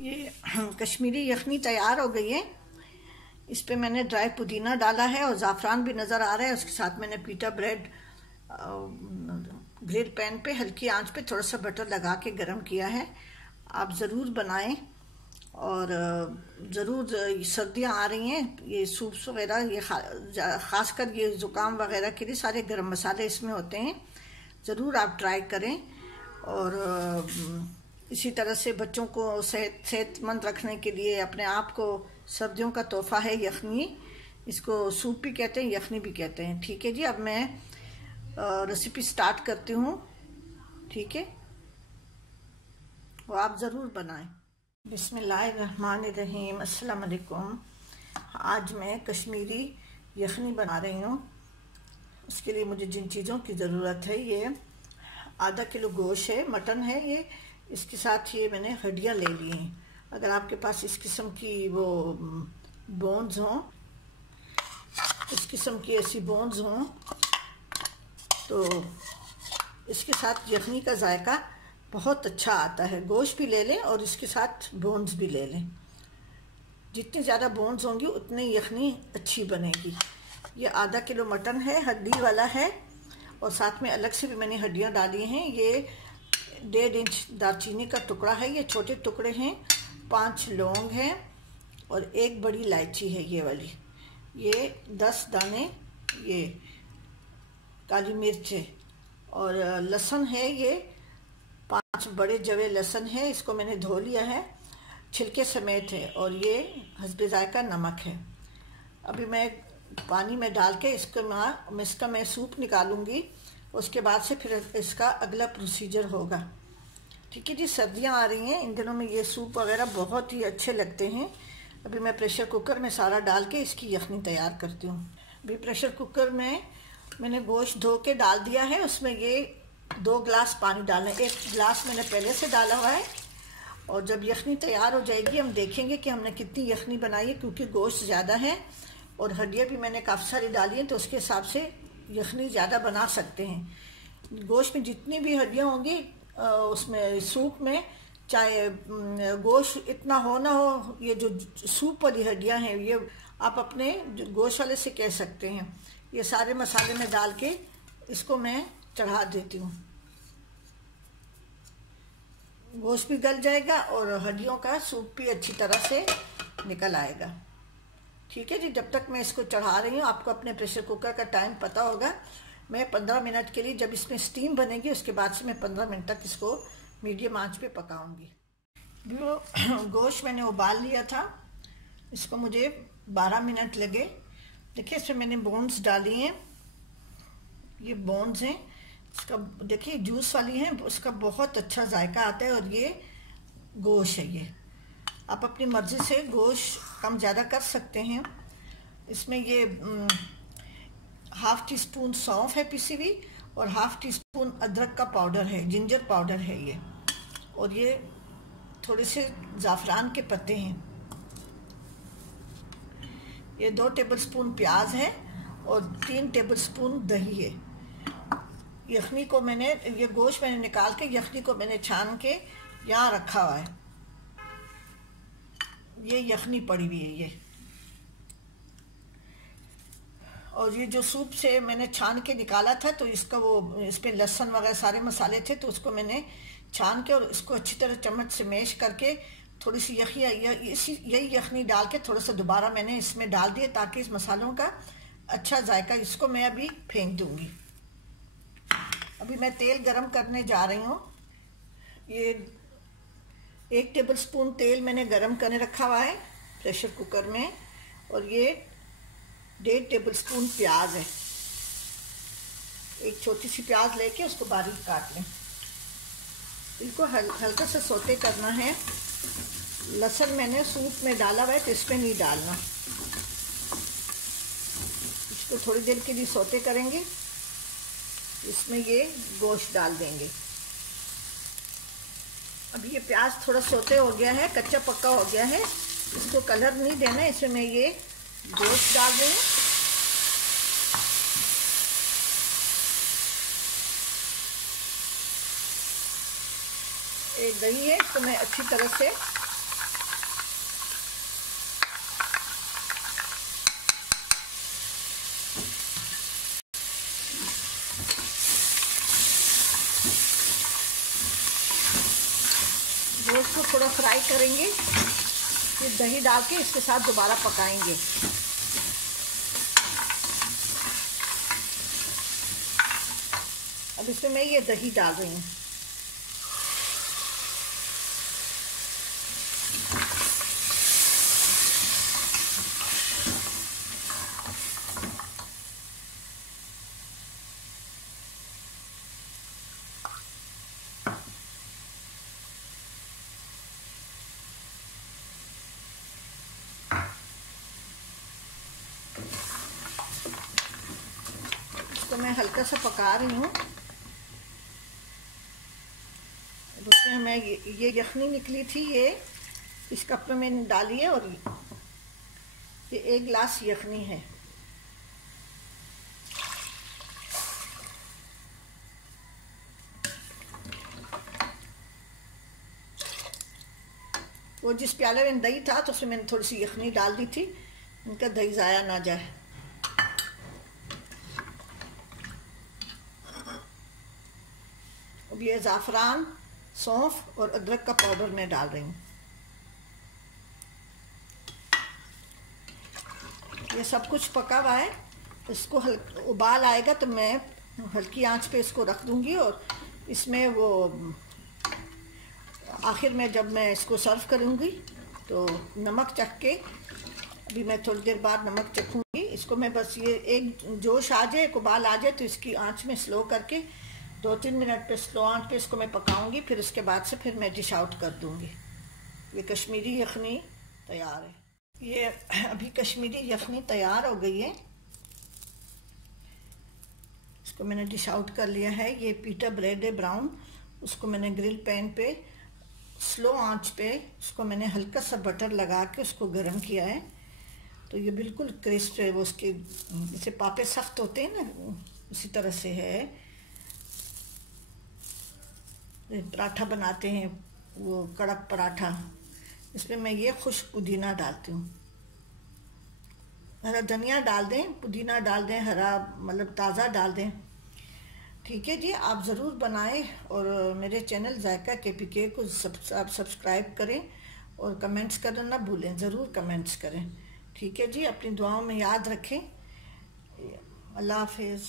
ये कश्मीरी यखनी तैयार हो गई है। इस पे मैंने ड्राई पुदीना डाला है और ज़ाफ़रान भी नज़र आ रहा है। उसके साथ मैंने पीटा ब्रेड ग्रिल पैन पे हल्की आंच पे थोड़ा सा बटर लगा के गरम किया है। आप ज़रूर बनाएं और ज़रूर, सर्दियाँ आ रही हैं, ये सूप्स वगैरह, ये ख़ासकर ये ज़ुकाम वगैरह के लिए सारे गरम मसाले इसमें होते हैं। ज़रूर आप ट्राई करें। और इसी तरह से बच्चों को सेहतमंद रखने के लिए अपने आप को सर्दियों का तोहफ़ा है यखनी। इसको सूप भी कहते हैं, यखनी भी कहते हैं। ठीक है जी, अब मैं रेसिपी स्टार्ट करती हूँ। ठीक है, वो आप ज़रूर बनाएं। बिस्मिल्लाहिर्रहमानिर्रहीम, अस्सलाम वालेकुम। आज मैं कश्मीरी यखनी बना रही हूँ। उसके लिए मुझे जिन चीज़ों की ज़रूरत है, ये आधा किलो गोश्त है, मटन है ये। इसके साथ ये मैंने हड्डियाँ ले ली हैं। अगर आपके पास इस किस्म की वो बोन्स हों, इस किस्म की ऐसी बोन्स हों, तो इसके साथ यखनी का जायका बहुत अच्छा आता है। गोश्त भी ले लें और इसके साथ बोन्स भी ले लें। जितनी ज़्यादा बोन्स होंगी उतनी यखनी अच्छी बनेगी। ये आधा किलो मटन है, हड्डी वाला है, और साथ में अलग से भी मैंने हड्डियाँ डाली हैं। ये 1.5 इंच दालचीनी का टुकड़ा है, ये छोटे टुकड़े हैं। 5 लौंग हैं और 1 बड़ी इलायची है ये वाली। ये 10 दाने ये काली मिर्च है, और लहसुन है, ये 5 बड़े जवे लहसुन है। इसको मैंने धो लिया है, छिलके समेत है। और ये हस्बे जायका नमक है। अभी मैं पानी में डाल के इसका मैं सूप निकालूंगी। उसके बाद से फिर इसका अगला प्रोसीजर होगा। ठीक है जी, सर्दियाँ आ रही हैं, इन दिनों में ये सूप वगैरह बहुत ही अच्छे लगते हैं। अभी मैं प्रेशर कुकर में सारा डाल के इसकी यखनी तैयार करती हूँ। अभी प्रेशर कुकर में मैंने गोश्त धो के डाल दिया है। उसमें ये 2 गिलास पानी डालना है। 1 गिलास मैंने पहले से डाला हुआ है। और जब यखनी तैयार हो जाएगी हम देखेंगे कि हमने कितनी यखनी बनाई है, क्योंकि गोश्त ज़्यादा है और हड्डियाँ भी मैंने काफ़ी सारी डाली हैं, तो उसके हिसाब से यखनी ज़्यादा बना सकते हैं। गोश्त में जितनी भी हड्डियाँ होंगी उसमें सूप में, चाहे गोश्त इतना हो ना हो, ये जो सूप वाली हड्डियाँ हैं ये आप अपने गोश्त वाले से कह सकते हैं। ये सारे मसाले में डाल के इसको मैं चढ़ा देती हूँ। गोश्त भी गल जाएगा और हड्डियों का सूप भी अच्छी तरह से निकल आएगा। ठीक है जी, जब तक मैं इसको चढ़ा रही हूँ, आपको अपने प्रेशर कुकर का टाइम पता होगा। मैं 15 मिनट के लिए, जब इसमें स्टीम बनेगी उसके बाद से मैं 15 मिनट तक इसको मीडियम आंच पे पकाऊंगी। गोश्त मैंने उबाल लिया था, इसको मुझे 12 मिनट लगे। देखिए इसमें मैंने बोन्स डाली हैं, ये बोन्स हैं। इसका देखिए जूस वाली हैं, उसका बहुत अच्छा जायका आता है। और ये गोश्त है, ये आप अपनी मर्ज़ी से गोश्त कम ज़्यादा कर सकते हैं। इसमें ये 1/2 टीस्पून सौंफ है पिसी हुई, और 1/2 टीस्पून अदरक का पाउडर है, जिंजर पाउडर है ये। और ये थोड़े से ज़ाफ़रान के पत्ते हैं। ये 2 टेबलस्पून प्याज है और 3 टेबलस्पून दही है। यखनी को मैंने, ये गोश्त मैंने निकाल के यखनी को मैंने छान के यहाँ रखा हुआ है। ये यखनी पड़ी हुई है ये। और ये जो सूप से मैंने छान के निकाला था, तो इसका वो, इस पे लहसुन वगैरह सारे मसाले थे, तो उसको मैंने छान के और इसको अच्छी तरह चम्मच से मैश करके थोड़ी सी यही यखनी डाल के थोड़ा सा दोबारा मैंने इसमें डाल दिया, ताकि इस मसालों का अच्छा जायका। इसको मैं अभी फेंक दूंगी। अभी मैं तेल गरम करने जा रही हूँ। ये 1 टेबलस्पून तेल मैंने गरम करने रखा हुआ है प्रेशर कुकर में। और ये 1.5 टेबलस्पून प्याज है। एक छोटी सी प्याज लेके उसको बारीक काट लें। इनको हल्का सा सोते करना है। लहसुन मैंने सूप में डाला हुआ है, तो इसमें नहीं डालना। इसको थोड़ी देर के लिए सोते करेंगे। इसमें ये गोश्त डाल देंगे। अभी ये प्याज थोड़ा सोते हो गया है, कच्चा पक्का हो गया है। इसको कलर नहीं देना है। इसमें मैं ये गोश्त डाल रही हूँ। एक दही है, इसको मैं अच्छी तरह से थोड़ा फ्राई करेंगे, फिर दही डाल के इसके साथ दोबारा पकाएंगे। अब इसमें मैं ये दही डाल रही हूँ। तो मैं हल्का सा पका रही हूँ। उसमें मैं ये यखनी निकली थी, ये इस कप में मैंने डाली है, और ये 1 गिलास यखनी है। वो जिस प्याले में दही था तो उसमें मैंने थोड़ी सी यखनी डाल दी थी, इनका दही ज़ाया ना जाए। अब ये ज़ाफ़रान, सौंफ और अदरक का पाउडर मैं डाल रही हूँ। ये सब कुछ पका हुआ है। इसको उबाल आएगा तो मैं हल्की आंच पे इसको रख दूंगी, और इसमें वो आखिर में जब मैं इसको सर्व करूंगी तो नमक चख के, अभी मैं थोड़ी देर बाद नमक चखूंगी। इसको मैं बस ये एक जोश आ जाए, एक उबाल आ जाए, तो इसकी आंच में स्लो करके 2-3 मिनट पे स्लो आंच पे इसको मैं पकाऊंगी। फिर उसके बाद से फिर मैं डिश आउट कर दूंगी। ये कश्मीरी यखनी तैयार है। ये अभी कश्मीरी यखनी तैयार हो गई है। इसको मैंने डिश आउट कर लिया है। ये पीटा ब्रेड है ब्राउन, उसको मैंने ग्रिल पैन पे स्लो आंच पे उसको मैंने हल्का सा बटर लगा के उसको गर्म किया है। तो ये बिल्कुल क्रिस्प है, वो उसके जैसे पापे सख्त होते हैं ना, उसी तरह से है। पराठा बनाते हैं वो कड़क पराठा, इसमें मैं ये खुश्क पुदीना डालती हूँ। हरा धनिया डाल दें, पुदीना डाल दें, हरा मतलब ताज़ा डाल दें। ठीक है जी, आप ज़रूर बनाएं, और मेरे चैनल जायका KPK को आप सब्सक्राइब करें, और कमेंट्स करना ना भूलें, ज़रूर कमेंट्स करें। ठीक है जी, अपनी दुआओं में याद रखें। अल्लाह हाफिज़।